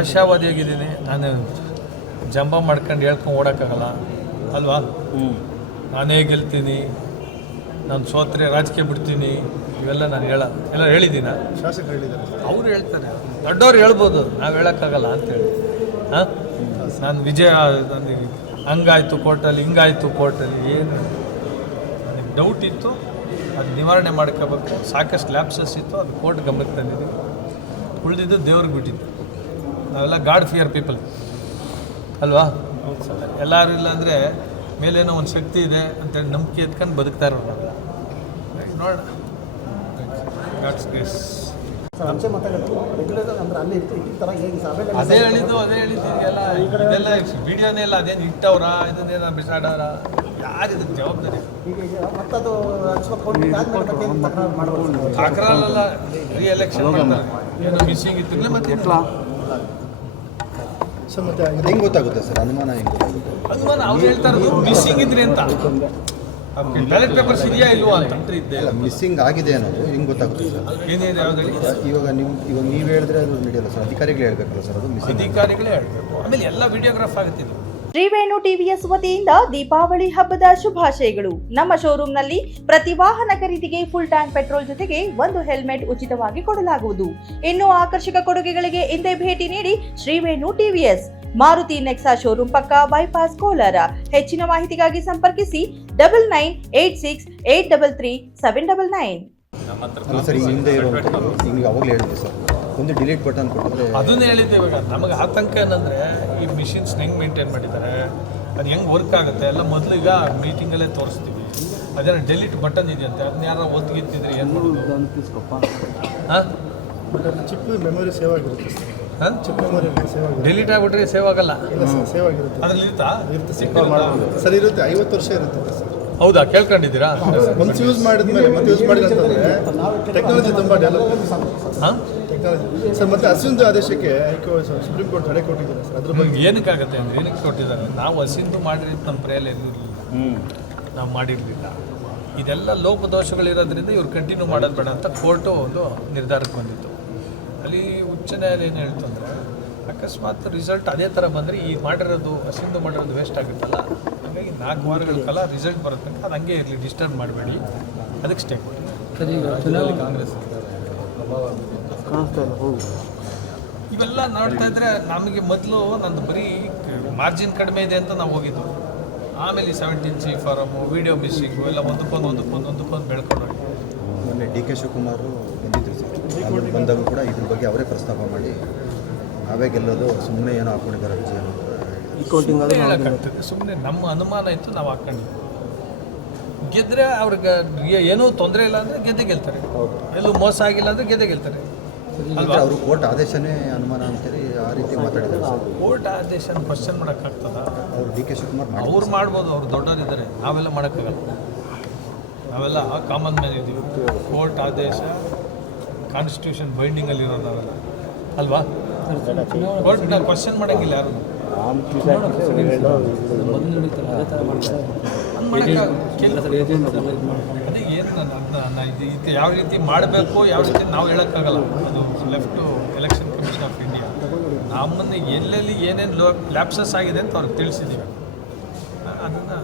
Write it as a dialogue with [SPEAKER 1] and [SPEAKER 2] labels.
[SPEAKER 1] ಆಶಾವಾದಿಯಾಗಿದ್ದೀನಿ ನಾನು ಜಂಬ ಮಾಡ್ಕೊಂಡು ಹೇಳ್ಕೊಂಡು ಓಡೋಕ್ಕಾಗಲ್ಲ. ಅಲ್ವಾ? ನಾನೇ ಗೆಲ್ತೀನಿ. ನಾನು ಸೋತ್ರೆ ರಾಜಕೀಯ ಬಿಡ್ತೀನಿ. ಇವೆಲ್ಲ ನಾನು ಹೇಳ ಎಲ್ಲ ಹೇಳಿದ್ದೀನ?
[SPEAKER 2] ಶಾಸಕರು ಹೇಳಿದ್ದಾರೆ
[SPEAKER 1] ಅವ್ರು ಹೇಳ್ತಾರೆ. ದೊಡ್ಡವ್ರು ಹೇಳ್ಬೋದು. ನಾವು ಹೇಳೋಕ್ಕಾಗಲ್ಲ ಅಂತೇಳಿ ಹಾಂ? ನಾನು ವಿಜಯ ನನಗೆ ಹಂಗಾಯ್ತು ಕೋರ್ಟಲ್ಲಿ ಹಿಂಗಾಯಿತು ಕೋರ್ಟಲ್ಲಿ ಏನು? ನನಗೆ ಡೌಟ್ ಇತ್ತು. ಅದು ನಿವಾರಣೆ ಮಾಡ್ಕೋಬೇಕು. ಸಾಕಷ್ಟು ಲ್ಯಾಪ್ಸಸ್ ಇತ್ತು. ಅದು ಕೋರ್ಟ್ ಗಮನಕ್ಕೆ ತಂದಿದ್ದೀವಿ ಉಳಿದಿದ್ದು ದೇವ್ರಿಗೆ ಬಿಟ್ಟಿದ್ದು. ನಾವೆಲ್ಲ ಗಾಡ್ ಫಿಯರ್ ಪೀಪಲ್. ಅಲ್ವಾ? ಎಲ್ಲರೂ ಇಲ್ಲ ಅಂದರೆ ಮೇಲೇನೋ ಒಂದು ಶಕ್ತಿ ಇದೆ ಅಂತೇಳಿ ನಂಬಿಕೆ ಎತ್ಕೊಂಡು ಬದುಕ್ತಾ ನೋಡೋಣ. ಗಾಡ್ಸ್
[SPEAKER 3] ಸರ್ ಅಂಚೆ ಮತಗಟ್ಟು ರೆಗ್ಯುಲೇಟರ್ ಅಂದ್ರೆ ಅಲ್ಲಿ ಇರ್ತೀವಿ ಈ ಥರ ಹೇಗೆ ಸಭೆ
[SPEAKER 1] ಅದೇ ಹೇಳಿದ್ದು ಅದೇ ಹೇಳಿದ್ದು ಎಲ್ಲ ಇದೆಲ್ಲ ವಿಡಿಯೋನೇ ಇಲ್ಲ ಅದೇನು ಇಟ್ಟವ್ರ ಇದನ್ನೇನ ಬಿಸಾಡವ್ರ ಯಾರು ಇದಕ್ಕೆ ಜವಾಬ್ದಾರಿ?
[SPEAKER 3] ಈಗ ಈಗ ಮತ್ತದು ಮಾಡ್ಬೋದು
[SPEAKER 1] ರೀ ಎಲೆಕ್ಷನ್ ಏನೋ ಮಿಸ್ಸಿಂಗ್ ಇತ್ತು. ಮತ್ತೆ
[SPEAKER 2] ಸರ್ ಮತ್ತೆ
[SPEAKER 4] ಹೆಂಗೆ ಗೊತ್ತಾಗುತ್ತೆ ಸರ್? ಅನುಮಾನ ಹೆಂಗೆ ಗೊತ್ತಾಗುತ್ತೆ?
[SPEAKER 1] ಅನುಮಾನ ಅವ್ರು ಹೇಳ್ತಾರೆ ಮಿಸ್ಸಿಂಗ್ ಇದ್ರಿ ಅಂತ. ಬ್ಯಾಲೆಟ್ ಪೇಪರ್ಸ್ ಇದೆಯಾ ಇಲ್ವಾ ಅಂತ ಇದ್ದೆ.
[SPEAKER 4] ಇಲ್ಲ ಮಿಸ್ಸಿಂಗ್ ಆಗಿದೆ ಅನ್ನೋದು ಹೆಂಗೆ ಗೊತ್ತಾಗುತ್ತೆ ಸರ್? ಇವಾಗ ನೀವು ಇವಾಗ ನೀವು ಹೇಳಿದ್ರೆ ಅದು ನಡೆಯಲ್ಲ ಸರ್ ಅಧಿಕಾರಿಗಳು ಹೇಳ್ಬೇಕಲ್ಲ ಸರ್ ಅದು ಮಿಸ್ಸಿಂಗ್
[SPEAKER 1] ಅಧಿಕಾರಿಗಳೇ ಹೇಳ್ಬೇಕು. ಆಮೇಲೆ ಎಲ್ಲ ವಿಡಿಯೋಗ್ರಾಫ್ ಆಗುತ್ತೆ ಇದು.
[SPEAKER 5] ಶ್ರೀವೇಣು ಟಿವಿಎಸ್ ವತಿಯಿಂದ ದೀಪಾವಳಿ ಹಬ್ಬದ ಶುಭಾಶಯಗಳು. ನಮ್ಮ ಶೋರೂಮ್ನಲ್ಲಿ ಪ್ರತಿ ವಾಹನ ಖರೀದಿಗೆ ಫುಲ್ ಟ್ಯಾಂಕ್ ಪೆಟ್ರೋಲ್ ಜೊತೆಗೆ ಒಂದು ಹೆಲ್ಮೆಟ್ ಉಚಿತವಾಗಿ ಕೊಡಲಾಗುವುದು. ಇನ್ನು ಆಕರ್ಷಕ ಕೊಡುಗೆಗಳಿಗೆ ಇಂದೇ ಭೇಟಿ ನೀಡಿ ಶ್ರೀವೇಣು ಟಿವಿಎಸ್. ಮಾರುತಿ ನೆಕ್ಸಾ ಶೋರೂಮ್ ಪಕ್ಕ ಬೈಪಾಸ್ ಕೋಲಾರ. ಹೆಚ್ಚಿನ ಮಾಹಿತಿಗಾಗಿ ಸಂಪರ್ಕಿಸಿ double nine eight six eight double three seven double nine
[SPEAKER 4] ಅಲ್ಲ ಸರ್ ಈ ಹಿಂದೆ ಹಿಂಗೆ ಅವಾಗಲೇ ಹೇಳಿದ್ವಿ ಸರ್. ಒಂದು ಡಿಲೀಟ್ ಬಟನ್ ಕೊಟ್ಟಿದ್ರೆ
[SPEAKER 1] ಅದನ್ನ ಹೇಳಿದ್ದೆ ಇವಾಗ. ನಮಗೆ ಆತಂಕ ಏನಂದ್ರೆ ಈ ಮಿಷಿನ್ಸ್ ಹೆಂಗೆ ಮೇಂಟೈನ್ ಮಾಡಿದ್ದಾರೆ ಅದು ಹೆಂಗೆ ವರ್ಕ್ ಆಗುತ್ತೆ ಎಲ್ಲ ಮೊದಲು ಈಗ ಮೀಟಿಂಗಲ್ಲೇ ತೋರಿಸ್ತೀವಿ. ಅದೇನೋ ಡೆಲಿಟ್ ಬಟನ್ ಇದೆಯಂತೆ ಅದನ್ನ ಯಾರು ಒತ್ತಿಗಿತ್ತಿದ್ರೆ ಏನು ಮಾಡೋದು? ಹಾಂ?
[SPEAKER 2] ಚಿಪ್ ಮೆಮೊರಿ ಸೇವ್ ಆಗಿರುತ್ತೆ ಸರ್.
[SPEAKER 1] ಹಾಂ?
[SPEAKER 2] ಚಿಪ್ ಮೆಮೊರಿ ಸೇವ್ ಆಗಿರುತ್ತೆ.
[SPEAKER 1] ಡೆಲೀಟ್ ಆಗ್ಬಿಟ್ರೆ ಸೇವ್ ಆಗಲ್ಲ.
[SPEAKER 2] ಇಲ್ಲ ಸರ್ ಸೇವ್ ಆಗಿರುತ್ತೆ.
[SPEAKER 1] ಅದರಲ್ಲಿ ಇರುತ್ತಾ?
[SPEAKER 2] ಇರುತ್ತೆ ಸರ್ ಇರುತ್ತೆ ಐವತ್ತು ವರ್ಷ ಇರುತ್ತೆ ಸರ್.
[SPEAKER 1] ಹೌದಾ? ಕೇಳ್ಕೊಂಡಿದ್ದೀರಾ?
[SPEAKER 2] ಒಂದು ಯೂಸ್ ಮಾಡಿದ್ಮೇಲೆ ಮತ್ತೆ ಯೂಸ್ ಮಾಡಿಲ್ಲ ಅಂತಂದ್ರೆ ಟೆಕ್ನಾಲಜಿ ತುಂಬ ಡೆವಲಪ್
[SPEAKER 1] ಹಾಂ?
[SPEAKER 2] ಟೆಕ್ನಾಲಜಿ ಸರ್ ಮತ್ತೆ ಅಸಿಂಧು ಆದೇಶಕ್ಕೆ ಸುಪ್ರೀಂ ಕೋರ್ಟ್ ತಡೆ ಕೊಟ್ಟಿದ್ದಾರೆ ಸರ್. ಅದ್ರ ಬಗ್ಗೆ
[SPEAKER 1] ಏನಕ್ಕಾಗತ್ತೆ ಅಂದ್ರೆ ಏನಕ್ಕೆ ಕೊಟ್ಟಿದ್ದಾರೆ? ನಾವು ಹಸಿಂದು ಮಾಡಿರೋದು ನಮ್ಮ ಪ್ರೇಯಲ್ಲಿ ಇರಲಿಲ್ಲ. ನಾವು ಮಾಡಿರಲಿಲ್ಲ. ಇದೆಲ್ಲ ಲೋಪದೋಷಗಳಿರೋದ್ರಿಂದ ಇವ್ರು ಕಂಟಿನ್ಯೂ ಮಾಡೋದು ಬೇಡ ಅಂತ ಕೋರ್ಟು ಒಂದು ನಿರ್ಧಾರಕ್ಕೆ ಬಂದಿತ್ತು. ಅಲ್ಲಿ ಉಚ್ಚ ನ್ಯಾಯಾಲಯ ಏನು ಹೇಳ್ತಂದ್ರೆ ಅಕಸ್ಮಾತ್ ರಿಸಲ್ಟ್ ಅದೇ ಥರ ಬಂದರೆ ಈ ಮಾಡಿರೋದು ಹಸಿಂದು ಮಾಡಿರೋದು ವೇಸ್ಟ್ ಆಗುತ್ತಲ್ಲ? ಹಾಗಾಗಿ ನಾಲ್ಕು ವಾರಗಳ ಕಾಲ ರಿಸಲ್ಟ್ ಬರುತ್ತೆ ಅದು ಹಂಗೆ ಇರಲಿ ಡಿಸ್ಟರ್ಬ್ ಮಾಡಬೇಡಿ. ಅದಕ್ಕೆ ಸ್ಟೇ ಕೊಡಿ. ಕಾಂಗ್ರೆಸ್ ಇವೆಲ್ಲ ನೋಡ್ತಾ ಇದ್ರೆ ನಮಗೆ ಮೊದಲು ನಂದು ಬರೀ ಮಾರ್ಜಿನ್ ಕಡಿಮೆ ಇದೆ ಅಂತ ನಾವು ಹೋಗಿದ್ದು ಆಮೇಲೆ seventeen C form video missing ಎಲ್ಲ ಒಂದಕ್ಕೊಂದು ಒಂದಕ್ಕೊಂದು ಒಂದಕ್ಕೊಂದು ಬೆಳ್ಕೊಂಡು
[SPEAKER 4] ಮೊನ್ನೆ ಡಿ ಕೆ ಶಿವಕುಮಾರ್ ಬಂದಿದ್ರು ಸರ್. ಬಂದಾಗ ಕೂಡ ಇದ್ರ ಬಗ್ಗೆ ಅವರೇ ಪ್ರಸ್ತಾಪ ಮಾಡಿ ನಾವೇ ಗೆಲ್ಲೋದು ಸುಮ್ಮನೆ ಏನೋ ಹಾಕೊಂಡಿದ್ದಾರೆ
[SPEAKER 1] ಹೇಳೋಕ್ಕಾಗ್ತದೆ ಸುಮ್ಮನೆ ನಮ್ಮ ಅನುಮಾನ ಇತ್ತು ನಾವು ಹಾಕೊಂಡಿದ್ವಿ ಗೆದ್ರೆ ಅವ್ರಿಗೆ ಏನೂ ತೊಂದರೆ ಇಲ್ಲ ಅಂದರೆ ಗೆದ್ದೆ ಗೆಲ್ತಾರೆ. ಎಲ್ಲೂ ಮೋಸ ಆಗಿಲ್ಲ ಅಂದರೆ ಗೆದ್ದೆ ಗೆಲ್ತಾರೆ. ಅಲ್ವಾ?
[SPEAKER 4] ಅವರು ಕೋರ್ಟ್ ಆದೇಶನೇ ಅನುಮಾನ ಅಂತೇಳಿ ಆ ರೀತಿ ಮಾತಾಡಿದ್ರು.
[SPEAKER 1] ಕೋರ್ಟ್ ಆದೇಶನ ಕ್ವಶನ್ ಮಾಡೋಕ್ಕಾಗ್ತದ?
[SPEAKER 4] ಅವರು ಡಿ ಕೆ ಶಿವಕುಮಾರ್
[SPEAKER 1] ಅವ್ರು ಮಾಡ್ಬೋದು ಅವ್ರು ದೊಡ್ಡವರಿದ್ದಾರೆ. ನಾವೆಲ್ಲ ಮಾಡೋಕ್ಕಾಗಲ್ಲ. ನಾವೆಲ್ಲ ಕಾಮನ್ ಮ್ಯಾನ್ ಇದ್ದೀವಿ ಕೋರ್ಟ್ ಆದೇಶ ಕಾನ್ಸ್ಟಿಟ್ಯೂಷನ್ ಬೈಂಡಿಂಗಲ್ಲಿ ಇರೋದು ನಾವೆಲ್ಲ. ಅಲ್ವಾ? ಕೋರ್ಟ್ನ ಕ್ವಶನ್ ಮಾಡೋಂಗಿಲ್ಲ ಯಾರು? ಅದೇ ಏನು ನಾನು ಇದು ಯಾವ ರೀತಿ ಮಾಡಬೇಕು ಯಾವ ರೀತಿ ನಾವು ಹೇಳೋಕ್ಕಾಗಲ್ಲ. ಅದು left election commission of India ನಮ್ಮನ್ನು ಎಲ್ಲೆಲ್ಲಿ ಏನೇನು ಲೋ ಲ್ಯಾಪ್ಸಸ್ ಆಗಿದೆ ಅಂತ ಅವ್ರಿಗೆ ತಿಳಿಸಿದ್ದೀವಿ ಅದನ್ನು